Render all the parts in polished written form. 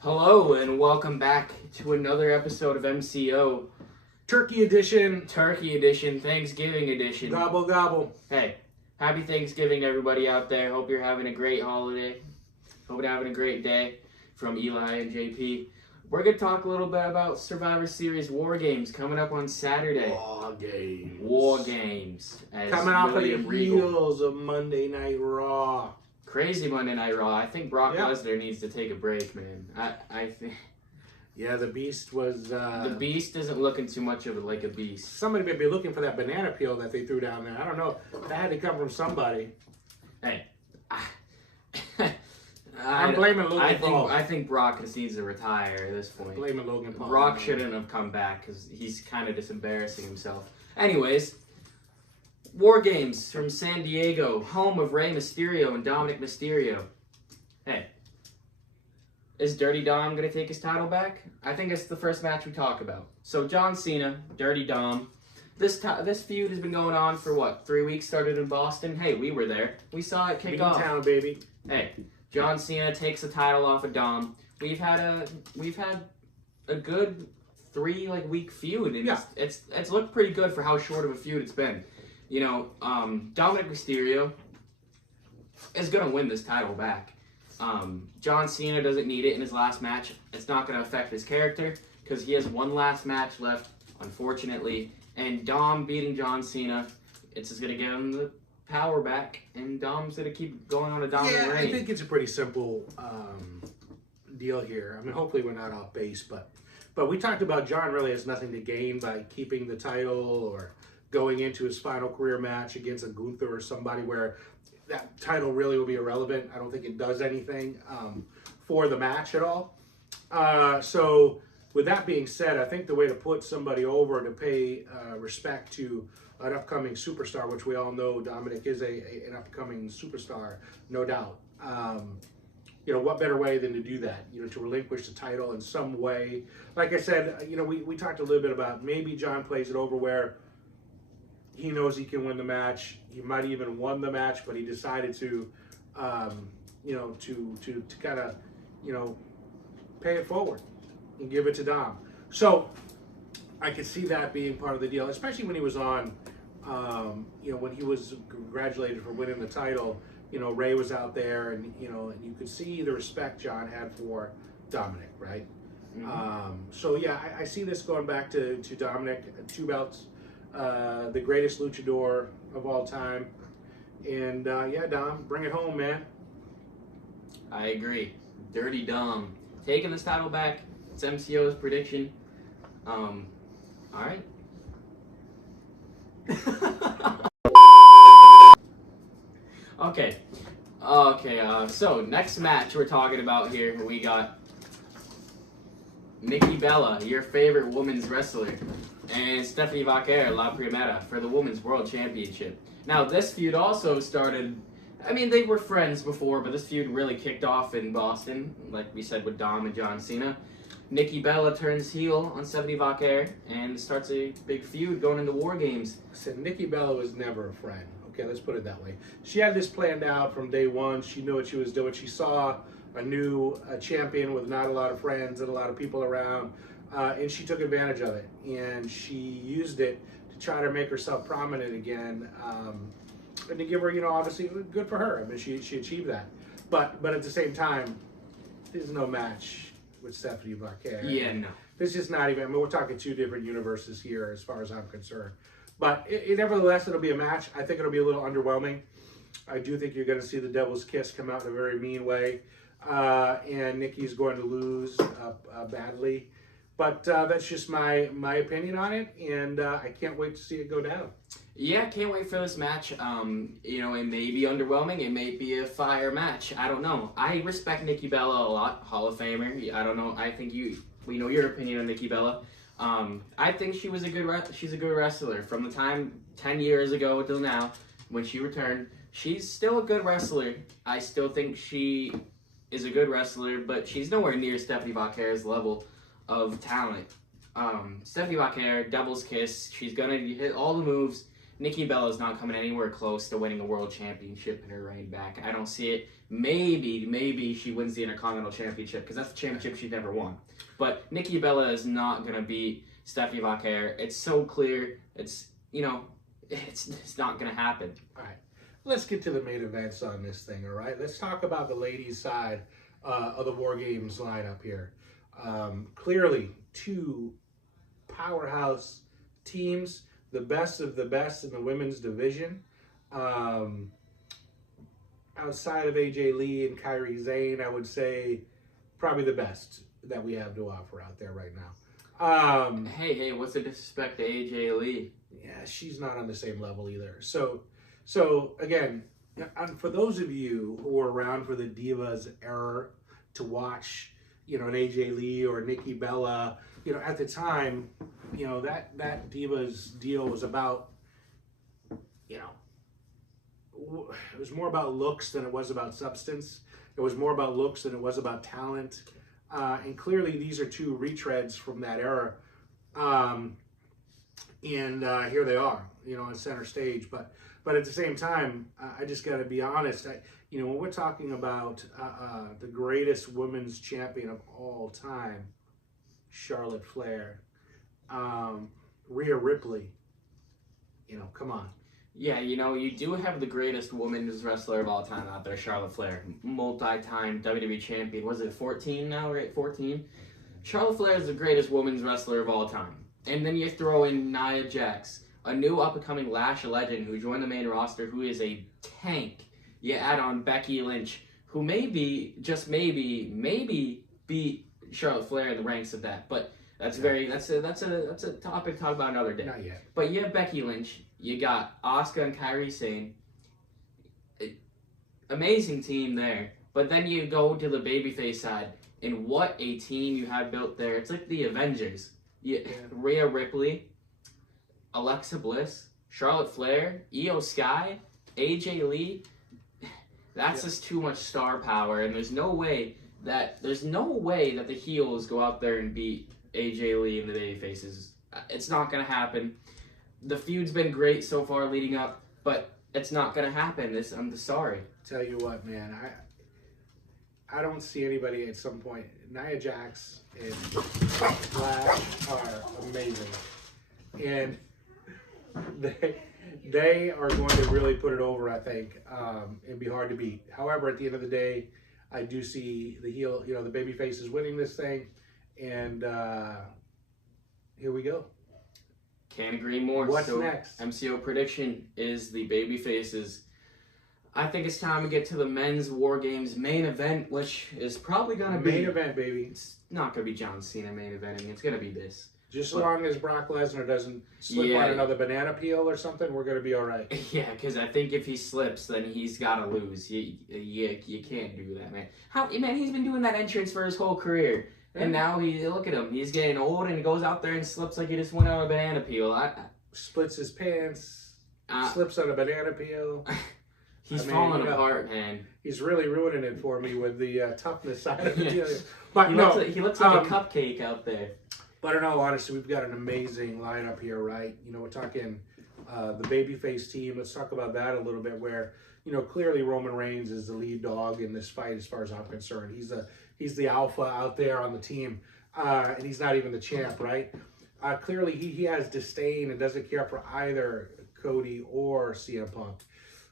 Hello and welcome back to another episode of MCO. Turkey edition. Turkey edition, Thanksgiving edition. Gobble, gobble. Hey, happy Thanksgiving everybody out there. Hope you're having a great holiday. Hope you're having a great day from Eli and JP. We're going to talk a little bit about Survivor Series Wargames coming up on Saturday. Wargames. Wargames. Coming off of the heels of Monday Night Raw. Crazy Monday Night Raw. I think Brock Lesnar needs to take a break, man. I think... Yeah, the Beast was... The Beast isn't looking too much of it like a beast. Somebody may be looking for that banana peel that they threw down there. I don't know. That had to come from somebody. Hey. I'm blaming Logan Paul. I think Brock just needs to retire at this point. I'm blaming Logan Paul. Brock shouldn't have come back because he's kind of just embarrassing himself. Anyways, War Games from San Diego, home of Rey Mysterio and Dominic Mysterio. Hey, is Dirty Dom going to take his title back? I think it's the first match we talk about. So John Cena, Dirty Dom. This feud has been going on for what, 3 weeks? Started in Boston. Hey, we were there. We saw it kick off. Town, baby. Hey, John Cena takes the title off of Dom. We've had a good 3 week feud, and it's looked pretty good for how short of a feud it's been. You know, Dominic Mysterio is gonna win this title back. John Cena doesn't need it in his last match. It's not gonna affect his character because he has one last match left, unfortunately. And Dom beating John Cena, it's just gonna give him the power back, and Dom's gonna keep going on a dominant reign. I think it's a pretty simple deal here. I mean, hopefully we're not off base, but we talked about John really has nothing to gain by keeping the title or going into his final career match against a Gunther or somebody where that title really will be irrelevant. I don't think it does anything for the match at all. So with that being said, I think the way to put somebody over to pay respect to an upcoming superstar, which we all know Dominic is an upcoming superstar, no doubt. You know, what better way than to do that? You know, to relinquish the title in some way. Like I said, you know, we talked a little bit about maybe John plays it over where he knows he can win the match. He might even won the match, but he decided to, you know, to kind of, you know, pay it forward and give it to Dom. So I could see that being part of the deal, especially when he was on, you know, when he was congratulated for winning the title. You know, Ray was out there, and you know, and you could see the respect John had for Dominic, right? Mm-hmm. So yeah, I see this going back to Dominic, 2 belts, the greatest luchador of all time, and yeah, Dom, bring it home, man. I agree. Dirty Dom taking this title back. It's MCO's prediction. All right. Okay, so next match we're talking about here, we got Nikki Bella, your favorite women's wrestler, and Stephanie Vaquer, La Primera, for the Women's World Championship. Now, this feud also started, I mean, they were friends before, but this feud really kicked off in Boston, like we said with Dom and John Cena. Nikki Bella turns heel on Stephanie Vaquer and starts a big feud going into War Games. Said Nikki Bella was never a friend. Okay, let's put it that way. She had this planned out from day one. She knew what she was doing. She saw a new champion with not a lot of friends and a lot of people around, and she took advantage of it. And she used it to try to make herself prominent again, and to give her, you know, obviously good for her. I mean, she achieved that. But at the same time, there's no match with Stephanie Vaquer. Yeah, no. This is not even, I mean, we're talking 2 different universes here as far as I'm concerned. But nevertheless, it'll be a match. I think it'll be a little underwhelming. I do think you're going to see the Devil's Kiss come out in a very mean way. And Nikki's going to lose badly. But that's just my opinion on it. And I can't wait to see it go down. Yeah, can't wait for this match. You know, it may be underwhelming. It may be a fire match. I don't know. I respect Nikki Bella a lot. Hall of Famer. I don't know. I think we know your opinion on Nikki Bella. I think she's a good wrestler. From the time 10 years ago till now, when she returned, she's still a good wrestler. I still think she is a good wrestler, but she's nowhere near Stephanie Vaquer's level of talent. Stephanie Vaquer, Devil's Kiss, she's gonna hit all the moves, Nikki Bella's not coming anywhere close to winning a world championship in her reign back. I don't see it. Maybe she wins the Intercontinental Championship because that's the championship she never won. But Nikki Bella is not gonna beat Steffi Vaquer. It's so clear. It's it's not gonna happen. All right, let's get to the main events on this thing. All right, let's talk about the ladies' side of the War Games lineup here. Clearly, two powerhouse teams, the best of the best in the women's division. Outside of AJ Lee and Kairi Sane, I would say probably the best that we have to offer out there right now. Hey, what's the disrespect to AJ Lee? Yeah, she's not on the same level either. So again, for those of you who were around for the Divas era to watch, an AJ Lee or Nikki Bella, at the time, that Divas deal was about, it was more about looks than it was about substance. It was more about looks than it was about talent. And clearly these are two retreads from that era. And here they are, on center stage. But at the same time, I just got to be honest. When we're talking about the greatest women's champion of all time, Charlotte Flair, Rhea Ripley, come on. Yeah, you do have the greatest women's wrestler of all time out there, Charlotte Flair, multi-time WWE champion. Was it 14 now, right? 14? Charlotte Flair is the greatest women's wrestler of all time. And then you throw in Nia Jax, a new up-and-coming Lash legend who joined the main roster, who is a tank. You add on Becky Lynch, who just maybe beat Charlotte Flair in the ranks of that. But that's a topic to talk about another day. Not yet. But you have Becky Lynch, you got Asuka and Kairi Sane. Amazing team there. But then you go to the babyface side, and what a team you have built there. It's like the Avengers. Rhea Ripley, Alexa Bliss, Charlotte Flair, Io Sky, AJ Lee. That's just too much star power, and there's no way that the heels go out there and beat AJ Lee and the babyfaces. It's not gonna happen. The feud's been great so far leading up, but it's not gonna happen. I'm sorry. Tell you what, man, I don't see anybody at some point. Nia Jax and Flash are amazing, and they are going to really put it over, I think, and be hard to beat. However, at the end of the day, I do see the heel, the baby faces winning this thing, and here we go. Can't agree more. What's next? MCO prediction is the baby faces. I think it's time to get to the men's War Games main event, which is probably going to be... Main event, baby. It's not going to be John Cena main eventing. It's going to be this. Just as long as Brock Lesnar doesn't slip on another banana peel or something, we're going to be all right. Yeah, because I think if he slips, then he's got to lose. You can't do that, man. He's been doing that entrance for his whole career. Yeah. And now, look at him. He's getting old and he goes out there and slips like he just went on a banana peel. Splits his pants, slips on a banana peel. He's falling apart, man. He's really ruining it for me with the toughness side of the deal. But he looks like a cupcake out there. But in all honesty, we've got an amazing lineup here, right? We're talking the babyface team. Let's talk about that a little bit. Where clearly Roman Reigns is the lead dog in this fight, as far as I'm concerned. He's the alpha out there on the team, and he's not even the champ, right? Clearly, he has disdain and doesn't care for either Cody or CM Punk.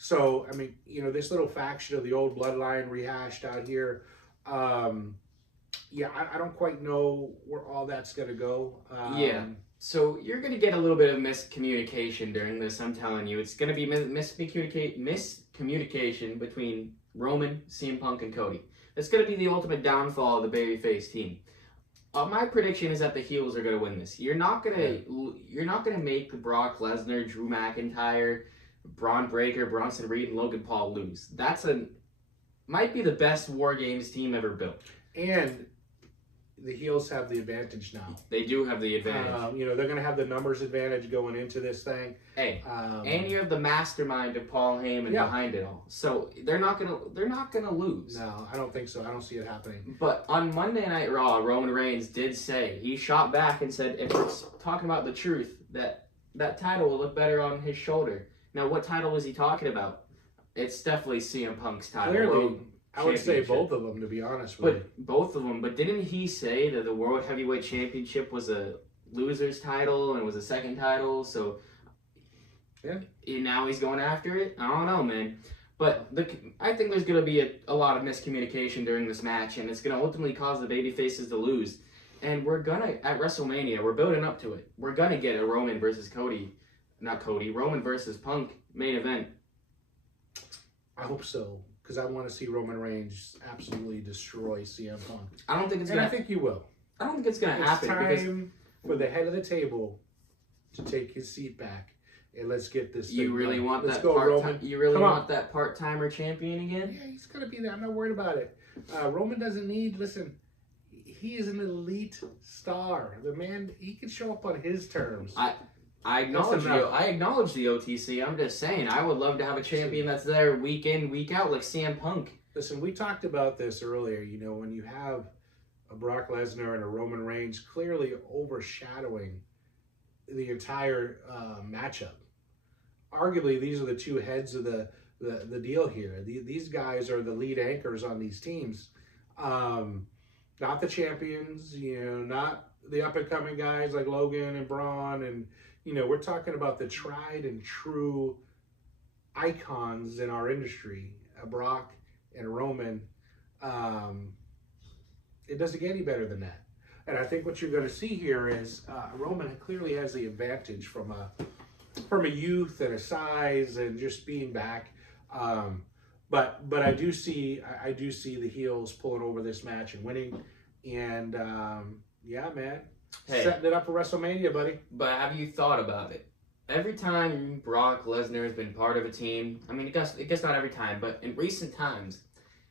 So, this little faction of the old bloodline rehashed out here. I don't quite know where all that's going to go. So you're going to get a little bit of miscommunication during this, I'm telling you. It's going to be miscommunication between Roman, CM Punk, and Cody. It's going to be the ultimate downfall of the babyface team. My prediction is that the heels are going to win this. You're not going to make Brock Lesnar, Drew McIntyre, Braun Breaker, Bronson Reed, and Logan Paul lose. Might be the best War Games team ever built. And the heels have the advantage now. They do have the advantage. They're going to have the numbers advantage going into this thing. Hey, and you have the mastermind of Paul Heyman behind it all. So they're not gonna lose. No, I don't think so. I don't see it happening. But on Monday Night Raw, Roman Reigns did say, he shot back and said, if we're talking about the truth, that that title will look better on his shoulder. Now, what title was he talking about? It's definitely CM Punk's title. Clearly, I would say both of them, to be honest with you. Both of them. But didn't he say that the World Heavyweight Championship was a loser's title and was a second title? So, yeah. Now he's going after it? I don't know, man. But I think there's going to be a lot of miscommunication during this match, and it's going to ultimately cause the babyfaces to lose. And we're going to, at WrestleMania, we're building up to it. We're going to get a Roman versus Roman versus Punk main event. I hope so, because I want to see Roman Reigns absolutely destroy CM Punk. I don't think it's going to... I think you will. I don't think it's going to happen. It's time for the head of the table to take his seat back. And let's get this. You really want that Roman. You really want that part-timer champion again? Yeah, he's gonna be there. I'm not worried about it. Roman doesn't need. Listen, he is an elite star. The man, he can show up on his terms. I acknowledge I acknowledge the OTC. I'm just saying, I would love to have a champion that's there week in, week out, like CM Punk. Listen, we talked about this earlier. You know, when you have a Brock Lesnar and a Roman Reigns clearly overshadowing the entire matchup. Arguably, these are the two heads of the deal here. These guys are the lead anchors on these teams. Not the champions, you know, not the up-and-coming guys like Logan and Braun. And, you know, we're talking about the tried and true icons in our industry, Brock and Roman. It doesn't get any better than that. And I think what you're going to see here is Roman clearly has the advantage from a youth and a size and just being back. But I do see the heels pulling over this match and winning. And yeah, man, setting it up for WrestleMania, buddy. But have you thought about it? Every time Brock Lesnar has been part of a team, I mean, I guess not every time, but in recent times,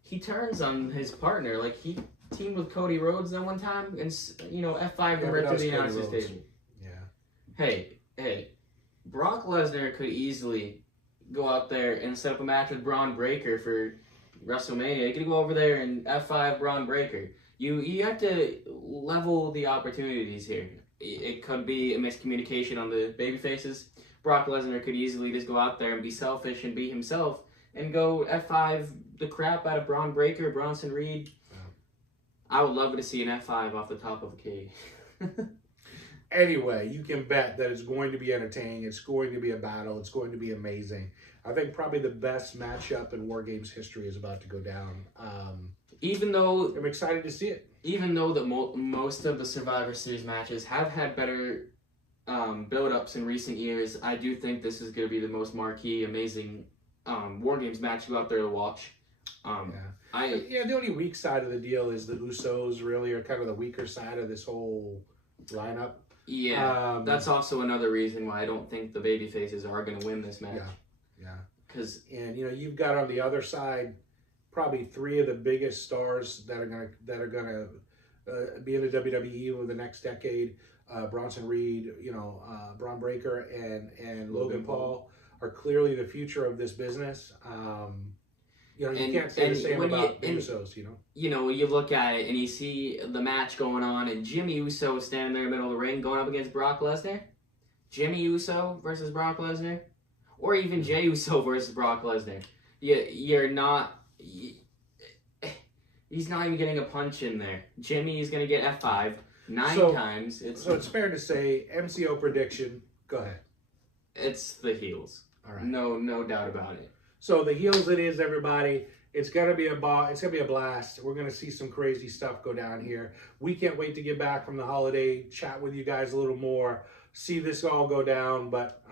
he turns on his partner. Like he teamed with Cody Rhodes that one time, and you know, F5 him right to the announcer's table. Yeah. Hey, Brock Lesnar could easily go out there and set up a match with Braun Breaker for WrestleMania. He could go over there and F5 Braun Breaker. You have to level the opportunities here. It could be a miscommunication on the babyfaces. Brock Lesnar could easily just go out there and be selfish and be himself and go F5 the crap out of Braun Breaker, Bronson Reed. I would love to see an F5 off the top of a cage. Anyway, you can bet that it's going to be entertaining. It's going to be a battle. It's going to be amazing. I think probably the best matchup in Wargames history is about to go down. Even though I'm excited to see it. Even though that most of the Survivor Series matches have had better build-ups in recent years, I do think this is going to be the most marquee, amazing Wargames match you out there to watch. The only weak side of the deal is the Usos really are kind of the weaker side of this whole lineup. Yeah, that's also another reason why I don't think the babyfaces are going to win this match. Yeah. And you know, you've got on the other side probably three of the biggest stars that are gonna be in the WWE over the next decade. Bronson Reed, you know, Braun Breaker, and Logan Paul are clearly the future of this business. You know, you can't say the same about the Usos, you know? You know, you look at it and you see the match going on and Jimmy Uso standing there in the middle of the ring going up against Brock Lesnar. Jimmy Uso versus Brock Lesnar. Or even Jey Uso versus Brock Lesnar. You're not... He's not even getting a punch in there. Jimmy is going to get F5 nine times. So it's fair to say, MCO prediction, go ahead. It's the heels. All right. No doubt about it. So the heels it is, everybody. It's gonna be a blast. We're gonna see some crazy stuff go down here. We can't wait to get back from the holiday, chat with you guys a little more, see this all go down. But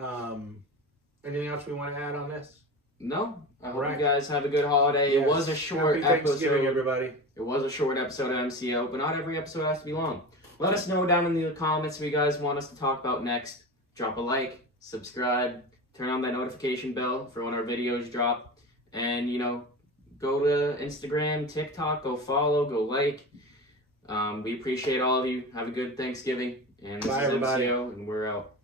anything else we want to add on this? No. I hope you guys have a good holiday. Yes. It was a short Happy Thanksgiving, everybody. It was a short episode of MCO, but not every episode has to be long. Let us know down in the comments what you guys want us to talk about next. Drop a like, subscribe, turn on that notification bell for when our videos drop. And, you know, go to Instagram, TikTok, go follow, go like. We appreciate all of you. Have a good Thanksgiving. And this is MCO, and we're out.